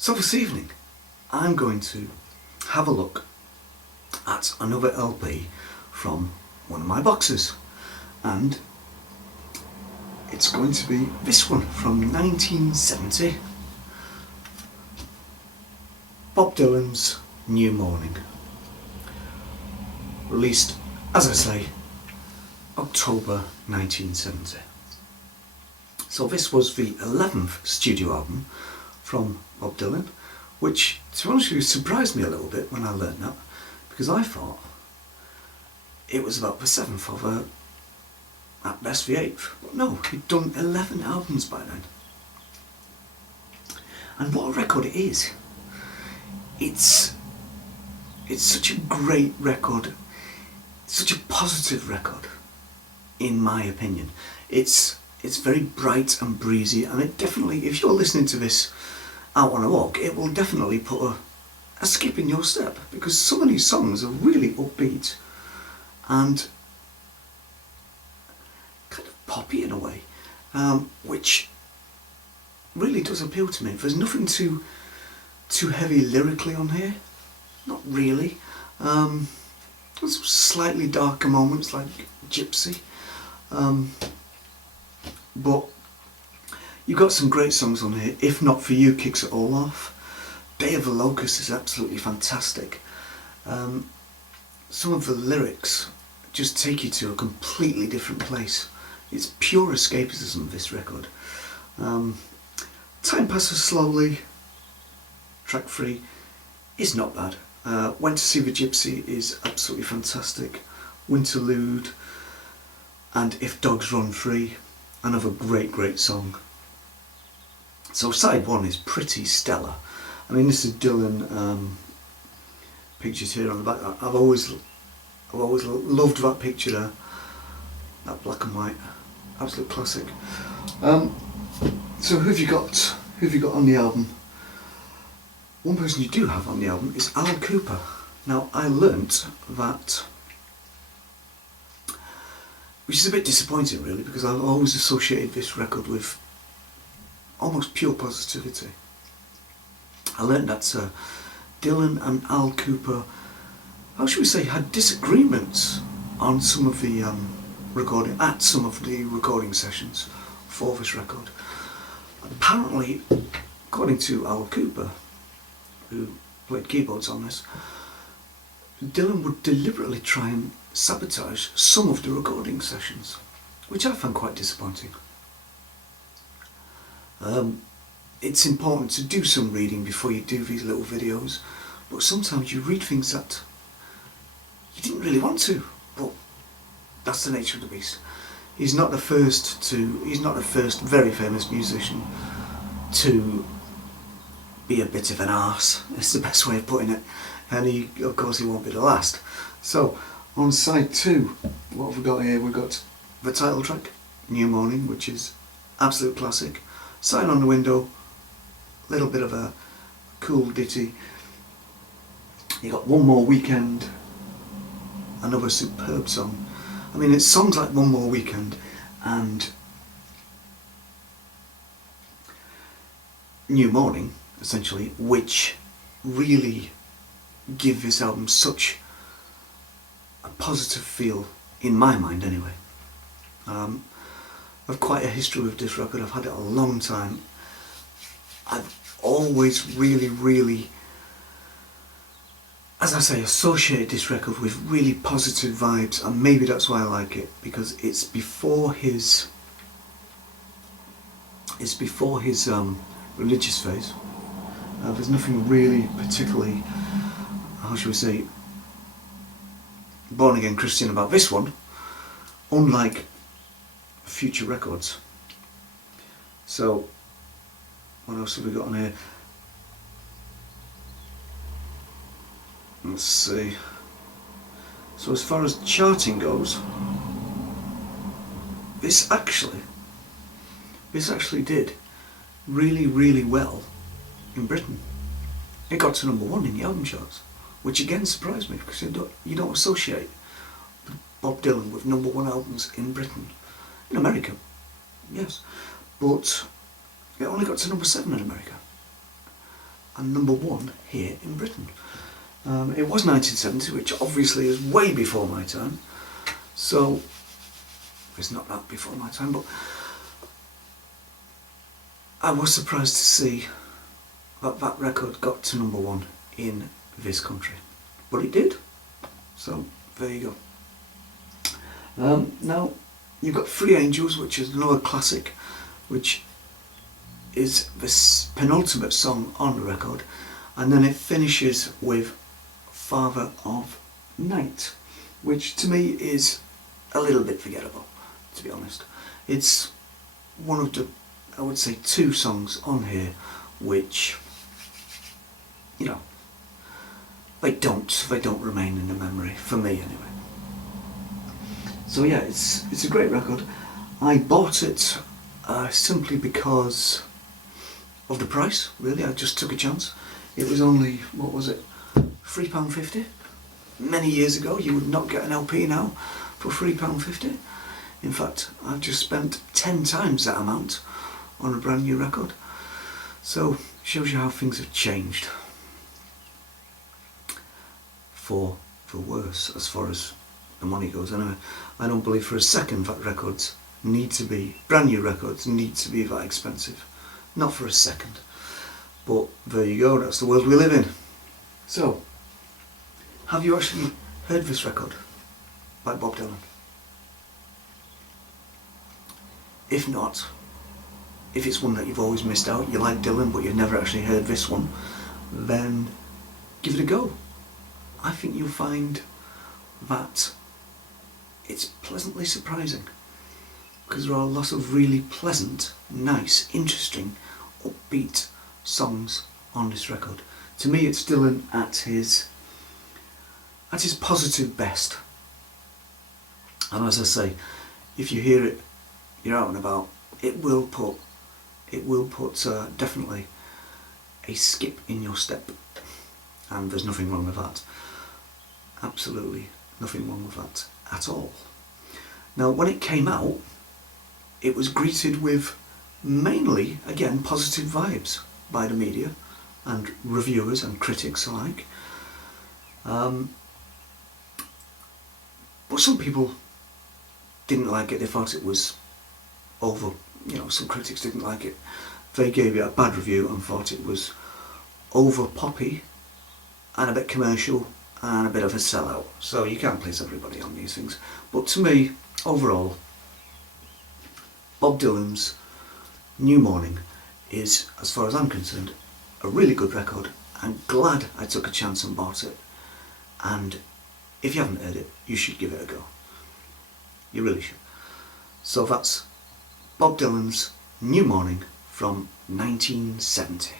So this evening I'm going to have a look at another LP from one of my boxes, and it's going to be this one from 1970, Bob Dylan's New Morning, released, as I say, October 1970. So this was the 11th studio album from Bob Dylan, which, to be honest with you, surprised me a little bit when I learned that, because I thought it was about the 7th or at best the 8th. But no, he'd done 11 albums by then. And what a record it is. It's such a great record, such a positive record, in my opinion. It's very bright and breezy, and it definitely, if you're listening to this out on a walk, it will definitely put a skip in your step, because some of these songs are really upbeat and kind of poppy in a way, which really does appeal to me. There's nothing too heavy lyrically on here, not really. There's slightly darker moments like Gypsy, but you've got some great songs on here. If Not For You kicks it all off. Day of the Locust is absolutely fantastic. Some of the lyrics just take you to a completely different place. It's pure escapism, this record. Time Passes Slowly, track 3, is not bad. Went to See the Gypsy is absolutely fantastic. Winterlude and If Dogs Run Free, another great song. So side 1 is pretty stellar. I mean, this is Dylan pictures here on the back. I've always loved that picture there, that black and white, absolute classic. So who have you got on the album? One person you do have on the album is Al Kooper. Now, I learnt that, which is a bit disappointing really, because I've always associated this record with almost pure positivity. I learned that Dylan and Al Kooper, how should we say, had disagreements on some of the recording sessions for this record. Apparently, according to Al Kooper, who played keyboards on this, Dylan would deliberately try and sabotage some of the recording sessions, which I found quite disappointing. It's important to do some reading before you do these little videos, but sometimes you read things that you didn't really want to, but that's the nature of the beast. He's not the first very famous musician to be a bit of an arse. That's the best way of putting it, and of course he won't be the last. So on side 2, what have we got here? We've got the title track, New Morning, which is absolute classic. Sign on the Window, little bit of a cool ditty. You got One More Weekend, another superb song. I mean, it's songs like One More Weekend and New Morning, essentially, which really give this album such a positive feel, in my mind anyway. I've quite a history with this record. I've had it a long time. I've always really, as I say, associated this record with really positive vibes, and maybe that's why I like it, because it's before his religious phase. There's nothing really particularly, how should we say, born again Christian about this one, unlike future records. So what else have we got on here? Let's see. So as far as charting goes, this actually did really well in Britain. It got to number 1 in the album charts, which again surprised me, because you don't associate Bob Dylan with number 1 albums in Britain. In America, yes, but it only got to number 7 in America. and #1 here in Britain. It was 1970, which obviously is way before my time. So, it's not that before my time, but I was surprised to see that that record got to #1 in this country. But it did. So, there you go. Now, you've got Free Angels, which is another classic, which is the penultimate song on the record, and then it finishes with Father of Night, which to me is a little bit forgettable, to be honest. It's one of the, I would say, 2 songs on here which, you know, they don't remain in the memory, for me anyway. So yeah, it's a great record. I bought it simply because of the price, really. I just took a chance. It was only, what was it, £3.50? Many years ago. You would not get an LP now for £3.50. In fact, I've just spent 10 times that amount on a brand new record. So, shows you how things have changed. For worse, as far as the money goes. Anyway, I don't believe for a second that records need to be, brand new records need to be that expensive. Not for a second. But there you go, that's the world we live in. So, have you actually heard this record by Bob Dylan? If not, if it's one that you've always missed out, you like Dylan but you've never actually heard this one, then give it a go. I think you'll find that it's pleasantly surprising, because there are lots of really pleasant, nice, interesting, upbeat songs on this record. To me, it's Dylan at his positive best. And as I say, if you hear it, you're out and about, it will put definitely a skip in your step, and there's nothing wrong with that. Absolutely nothing wrong with that at all. Now, when it came out, it was greeted with mainly, again, positive vibes by the media and reviewers and critics alike. But some people didn't like it. They thought it was over, some critics didn't like it. They gave it a bad review and thought it was over poppy and a bit commercial and a bit of a sellout. So you can't please everybody on these things. But to me, overall, Bob Dylan's New Morning is, as far as I'm concerned, a really good record. I'm glad I took a chance and bought it. And if you haven't heard it, you should give it a go. You really should. So that's Bob Dylan's New Morning from 1970.